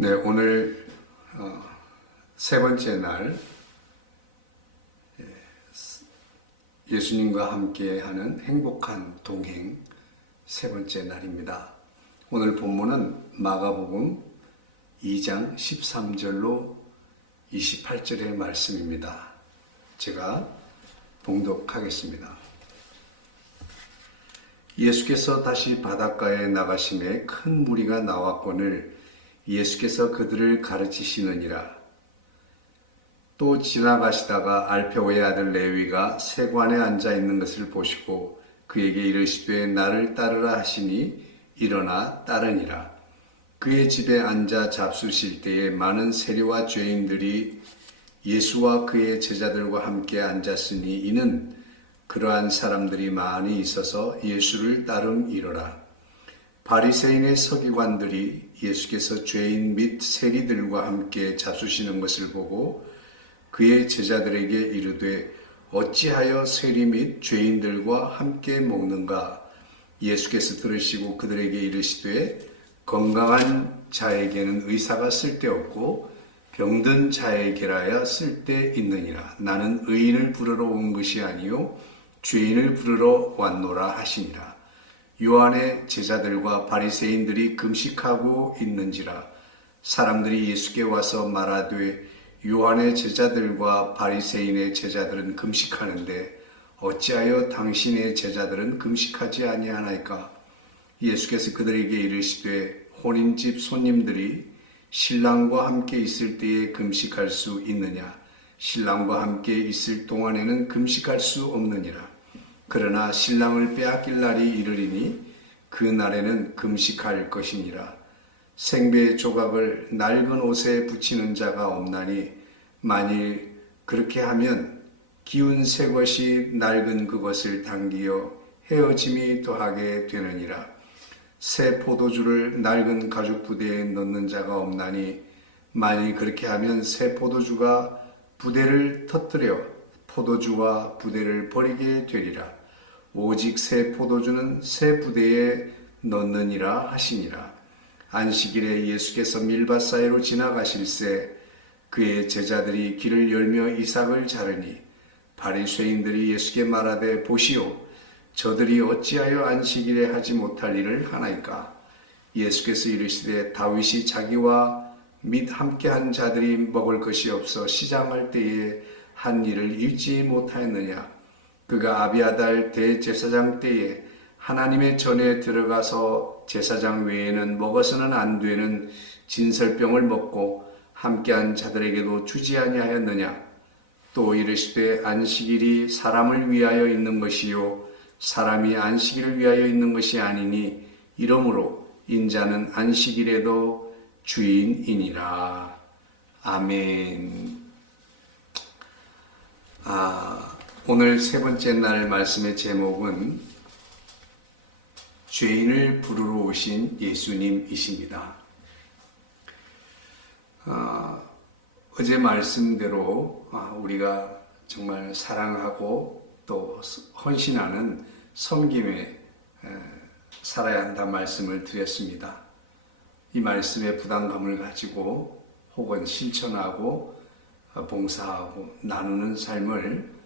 네, 오늘 세 번째 날 예수님과 함께하는 행복한 동행 세 번째 날입니다. 오늘 본문은 마가복음 2장 13절로 28절의 말씀입니다. 제가 봉독하겠습니다. 예수께서 다시 바닷가에 나가심에 큰 무리가 나왔거늘 예수께서 그들을 가르치시느니라. 또 지나가시다가 알페오의 아들 레위가 세관에 앉아 있는 것을 보시고 그에게 이르시되 나를 따르라 하시니 일어나 따르니라. 그의 집에 앉아 잡수실 때에 많은 세리와 죄인들이 예수와 그의 제자들과 함께 앉았으니 이는 그러한 사람들이 많이 있어서 예수를 따름이러라. 바리새인의 서기관들이 예수께서 죄인 및 세리들과 함께 잡수시는 것을 보고 그의 제자들에게 이르되 어찌하여 세리 및 죄인들과 함께 먹는가? 예수께서 들으시고 그들에게 이르시되 건강한 자에게는 의사가 쓸데없고 병든 자에게라야 쓸데있느니라. 나는 의인을 부르러 온 것이 아니요 죄인을 부르러 왔노라 하시니라. 요한의 제자들과 바리새인들이 금식하고 있는지라. 사람들이 예수께 와서 말하되 요한의 제자들과 바리새인의 제자들은 금식하는데 어찌하여 당신의 제자들은 금식하지 아니하나이까? 예수께서 그들에게 이르시되 혼인집 손님들이 신랑과 함께 있을 때에 금식할 수 있느냐? 신랑과 함께 있을 동안에는 금식할 수 없느니라. 그러나 신랑을 빼앗길 날이 이르리니 그 날에는 금식할 것이니라. 생배의 조각을 낡은 옷에 붙이는 자가 없나니 만일 그렇게 하면 기운 새 것이 낡은 그것을 당기어 헤어짐이 더하게 되느니라. 새 포도주를 낡은 가죽 부대에 넣는 자가 없나니 만일 그렇게 하면 새 포도주가 부대를 터뜨려 포도주와 부대를 버리게 되리라. 오직 새 포도주는 새 부대에 넣느니라 하시니라. 안식일에 예수께서 밀밭 사이로 지나가실새 그의 제자들이 길을 열며 이삭을 자르니 바리새인들이 예수께 말하되 보시오 저들이 어찌하여 안식일에 하지 못할 일을 하나이까? 예수께서 이르시되 다윗이 자기와 및 함께한 자들이 먹을 것이 없어 시장할 때에 한 일을 잊지 못하였느냐? 그가 아비아달 대제사장 때에 하나님의 전에 들어가서 제사장 외에는 먹어서는 안 되는 진설병을 먹고 함께한 자들에게도 주지 아니하였느냐? 또 이르시되 안식일이 사람을 위하여 있는 것이요 사람이 안식일을 위하여 있는 것이 아니니 이러므로 인자는 안식일에도 주인이니라. 아멘. 오늘 세 번째 날 말씀의 제목은 죄인을 부르러 오신 예수님이십니다. 어제 말씀대로 우리가 정말 사랑하고 또 헌신하는 섬김에 살아야 한다는 말씀을 드렸습니다. 이 말씀의 부담감을 가지고 혹은 실천하고 봉사하고 나누는 삶을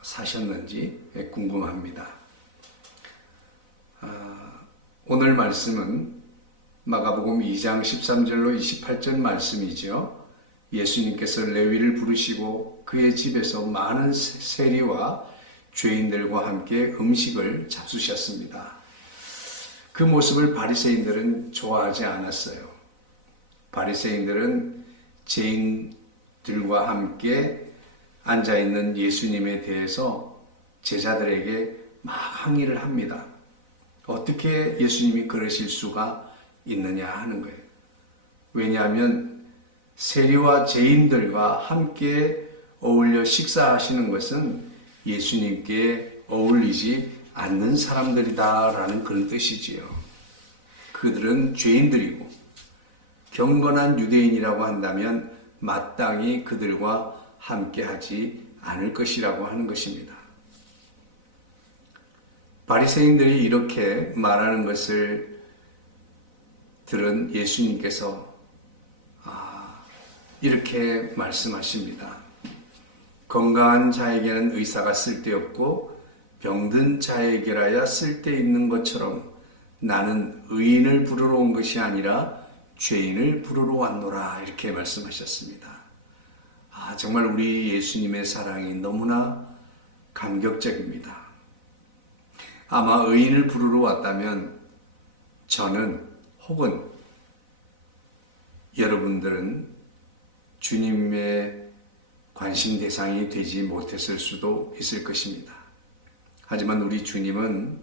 사셨는지 궁금합니다. 오늘 말씀은 마가복음 2장 13절로 28절 말씀이죠. 예수님께서 레위를 부르시고 그의 집에서 많은 세리와 죄인들과 함께 음식을 잡수셨습니다. 그 모습을 바리새인들은 좋아하지 않았어요. 바리새인들은 죄인들과 함께 앉아있는 예수님에 대해서 제자들에게 막 항의를 합니다. 어떻게 예수님이 그러실 수가 있느냐 하는 거예요. 왜냐하면 세리와 죄인들과 함께 어울려 식사하시는 것은 예수님께 어울리지 않는 사람들이다라는 그런 뜻이지요. 그들은 죄인들이고 경건한 유대인이라고 한다면 마땅히 그들과 함께하지 않을 것이라고 하는 것입니다. 바리새인들이 이렇게 말하는 것을 들은 예수님께서 이렇게 말씀하십니다. 건강한 자에게는 의사가 쓸데없고 병든 자에게라야 쓸데있는 것처럼 나는 의인을 부르러 온 것이 아니라 죄인을 부르러 왔노라, 이렇게 말씀하셨습니다. 정말 우리 예수님의 사랑이 너무나 감격적입니다. 아마 의인을 부르러 왔다면 저는 혹은 여러분들은 주님의 관심 대상이 되지 못했을 수도 있을 것입니다. 하지만 우리 주님은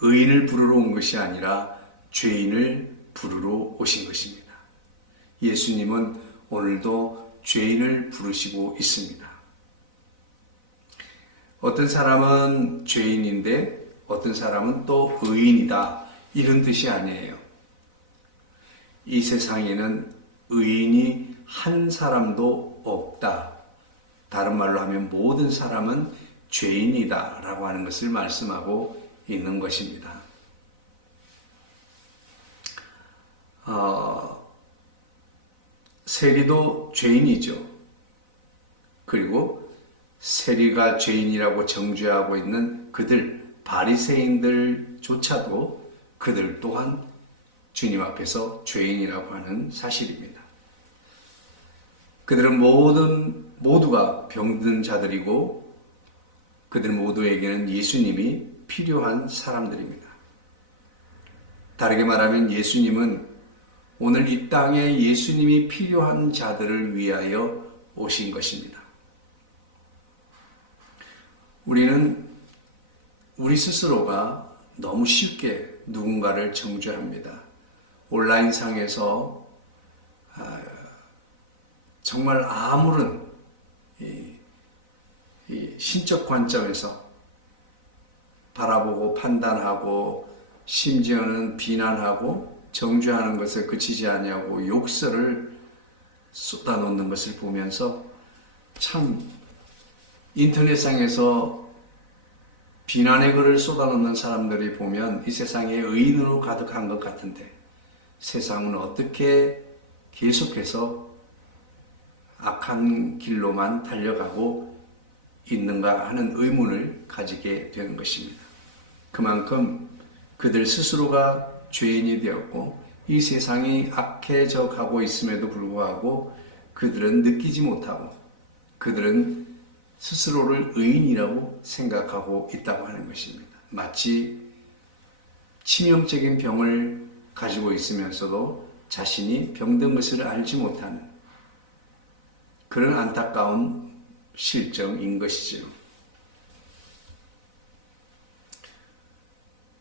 의인을 부르러 온 것이 아니라 죄인을 부르러 오신 것입니다. 예수님은 오늘도 죄인을 부르시고 있습니다. 어떤 사람은 죄인인데 어떤 사람은 또 의인이다, 이런 뜻이 아니에요. 이 세상에는 의인이 한 사람도 없다. 다른 말로 하면 모든 사람은 죄인이다 라고 하는 것을 말씀하고 있는 것입니다. 세리도 죄인이죠. 그리고 세리가 죄인이라고 정죄하고 있는 그들, 바리새인들조차도 그들 또한 주님 앞에서 죄인이라고 하는 사실입니다. 그들은 모두가 병든 자들이고 그들 모두에게는 예수님이 필요한 사람들입니다. 다르게 말하면 예수님은 오늘 이 땅에 예수님이 필요한 자들을 위하여 오신 것입니다. 우리는 우리 스스로가 너무 쉽게 누군가를 정죄합니다. 온라인상에서 정말 아무런 이 신적 관점에서 바라보고 판단하고 심지어는 비난하고 정죄하는 것에 그치지 아니하고 욕설을 쏟아놓는 것을 보면서 참 인터넷상에서 비난의 글을 쏟아놓는 사람들이 보면 이 세상에 의인으로 가득한 것 같은데 세상은 어떻게 계속해서 악한 길로만 달려가고 있는가 하는 의문을 가지게 되는 것입니다. 그만큼 그들 스스로가 죄인이 되었고 이 세상이 악해져 가고 있음에도 불구하고 그들은 느끼지 못하고 그들은 스스로를 의인이라고 생각하고 있다고 하는 것입니다. 마치 치명적인 병을 가지고 있으면서도 자신이 병든 것을 알지 못하는 그런 안타까운 실정인 것이죠.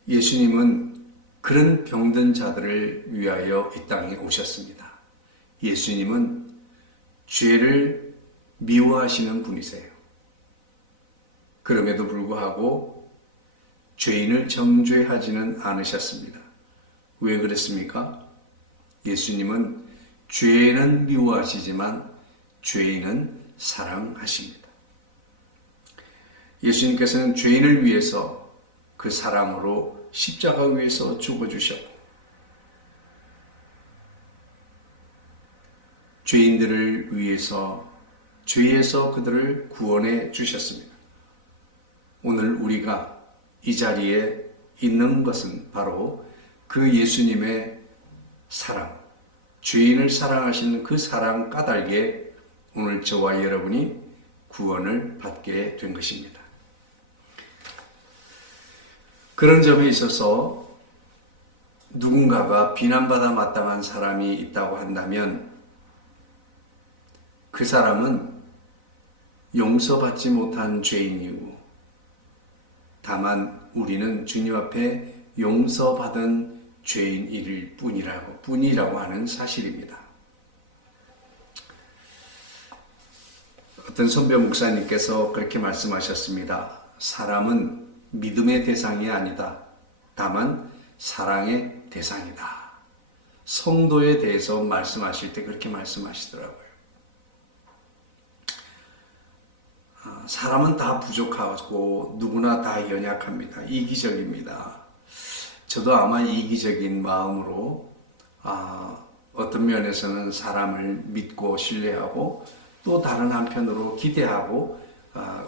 예수님은 그런 병든 자들을 위하여 이 땅에 오셨습니다. 예수님은 죄를 미워하시는 분이세요. 그럼에도 불구하고 죄인을 정죄하지는 않으셨습니다. 왜 그랬습니까? 예수님은 죄는 미워하시지만 죄인은 사랑하십니다. 예수님께서는 죄인을 위해서 그 사랑으로 십자가 위에서 죽어주셨고 죄인들을 위해서 죄에서 그들을 구원해 주셨습니다. 오늘 우리가 이 자리에 있는 것은 바로 그 예수님의 사랑, 죄인을 사랑하시는 그 사랑 까닭에 오늘 저와 여러분이 구원을 받게 된 것입니다. 그런 점에 있어서 누군가가 비난받아 마땅한 사람이 있다고 한다면 그 사람은 용서받지 못한 죄인이고 다만 우리는 주님 앞에 용서받은 죄인일 뿐이라고 하는 사실입니다. 어떤 선배 목사님께서 그렇게 말씀하셨습니다. 사람은 믿음의 대상이 아니다. 다만 사랑의 대상이다. 성도에 대해서 말씀하실 때 그렇게 말씀하시더라고요. 사람은 다 부족하고 누구나 다 연약합니다. 이기적입니다. 저도 아마 이기적인 마음으로 어떤 면에서는 사람을 믿고 신뢰하고 또 다른 한편으로 기대하고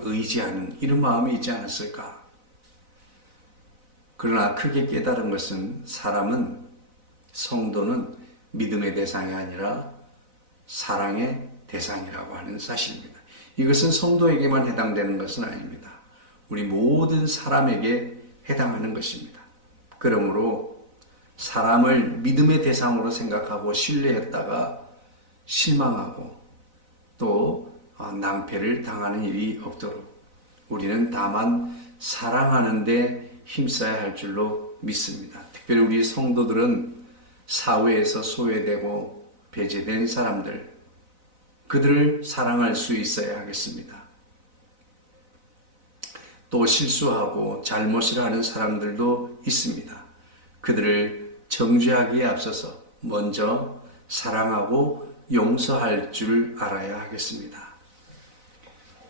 의지하는 이런 마음이 있지 않았을까? 그러나 크게 깨달은 것은 성도는 믿음의 대상이 아니라 사랑의 대상이라고 하는 사실입니다. 이것은 성도에게만 해당되는 것은 아닙니다. 우리 모든 사람에게 해당하는 것입니다. 그러므로 사람을 믿음의 대상으로 생각하고 신뢰했다가 실망하고 또 낭패를 당하는 일이 없도록 우리는 다만 사랑하는 데 힘써야 할 줄로 믿습니다. 특별히 우리 성도들은 사회에서 소외되고 배제된 사람들, 그들을 사랑할 수 있어야 하겠습니다. 또 실수하고 잘못을 하는 사람들도 있습니다. 그들을 정죄하기에 앞서서 먼저 사랑하고 용서할 줄 알아야 하겠습니다.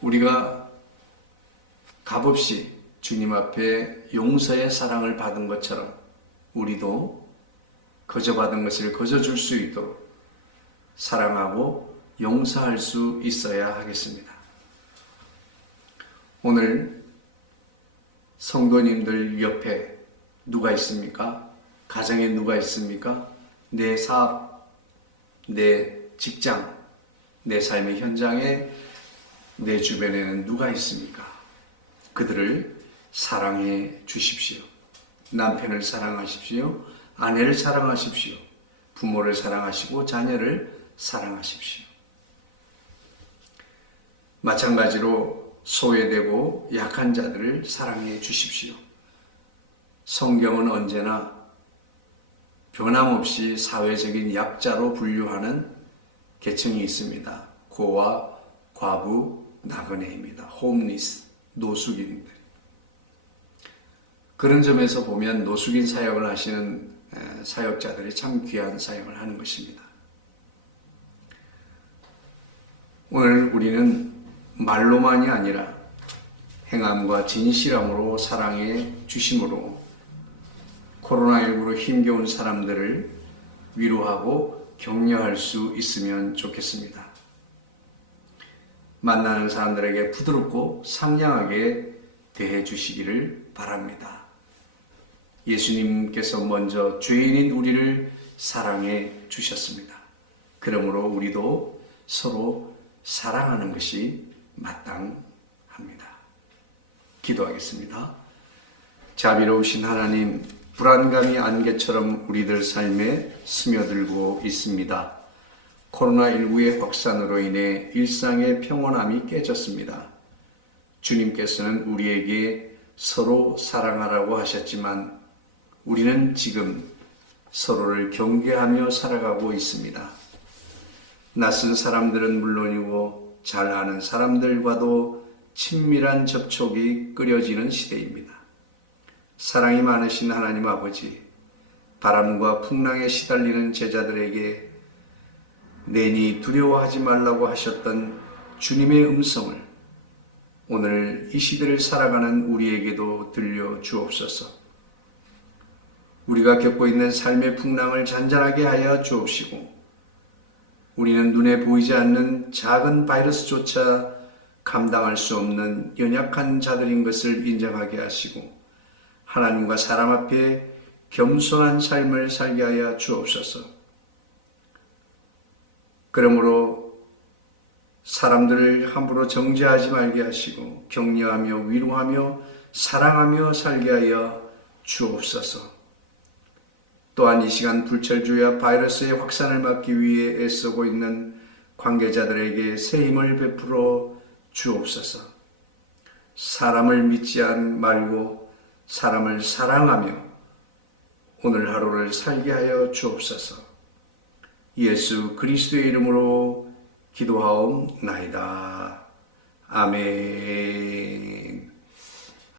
우리가 값없이 주님 앞에 용서의 사랑을 받은 것처럼 우리도 거저 받은 것을 거저 줄 수 있도록 사랑하고 용서할 수 있어야 하겠습니다. 오늘 성도님들 옆에 누가 있습니까? 가정에 누가 있습니까? 내 사업, 내 직장, 내 삶의 현장에 내 주변에는 누가 있습니까? 그들을 사랑해 주십시오. 남편을 사랑하십시오. 아내를 사랑하십시오. 부모를 사랑하시고 자녀를 사랑하십시오. 마찬가지로 소외되고 약한 자들을 사랑해 주십시오. 성경은 언제나 변함없이 사회적인 약자로 분류하는 계층이 있습니다. 고아, 과부, 나그네입니다. 홈리스, 노숙인들. 그런 점에서 보면 노숙인 사역을 하시는 사역자들이 참 귀한 사역을 하는 것입니다. 오늘 우리는 말로만이 아니라 행함과 진실함으로 사랑해 주심으로 코로나19로 힘겨운 사람들을 위로하고 격려할 수 있으면 좋겠습니다. 만나는 사람들에게 부드럽고 상냥하게 대해 주시기를 바랍니다. 예수님께서 먼저 죄인인 우리를 사랑해 주셨습니다. 그러므로 우리도 서로 사랑하는 것이 마땅합니다. 기도하겠습니다. 자비로우신 하나님, 불안감이 안개처럼 우리들 삶에 스며들고 있습니다. 코로나19의 확산으로 인해 일상의 평온함이 깨졌습니다. 주님께서는 우리에게 서로 사랑하라고 하셨지만 우리는 지금 서로를 경계하며 살아가고 있습니다. 낯선 사람들은 물론이고 잘 아는 사람들과도 친밀한 접촉이 끓여지는 시대입니다. 사랑이 많으신 하나님 아버지, 바람과 풍랑에 시달리는 제자들에게 내니 두려워하지 말라고 하셨던 주님의 음성을 오늘 이 시대를 살아가는 우리에게도 들려주옵소서. 우리가 겪고 있는 삶의 풍랑을 잔잔하게 하여 주옵시고 우리는 눈에 보이지 않는 작은 바이러스조차 감당할 수 없는 연약한 자들인 것을 인정하게 하시고 하나님과 사람 앞에 겸손한 삶을 살게 하여 주옵소서. 그러므로 사람들을 함부로 정죄하지 말게 하시고 격려하며 위로하며 사랑하며 살게 하여 주옵소서. 또한 이 시간 불철주야 바이러스의 확산을 막기 위해 애쓰고 있는 관계자들에게 새 힘을 베풀어 주옵소서. 사람을 믿지 말고 사람을 사랑하며 오늘 하루를 살게 하여 주옵소서. 예수 그리스도의 이름으로 기도하옵나이다. 아멘.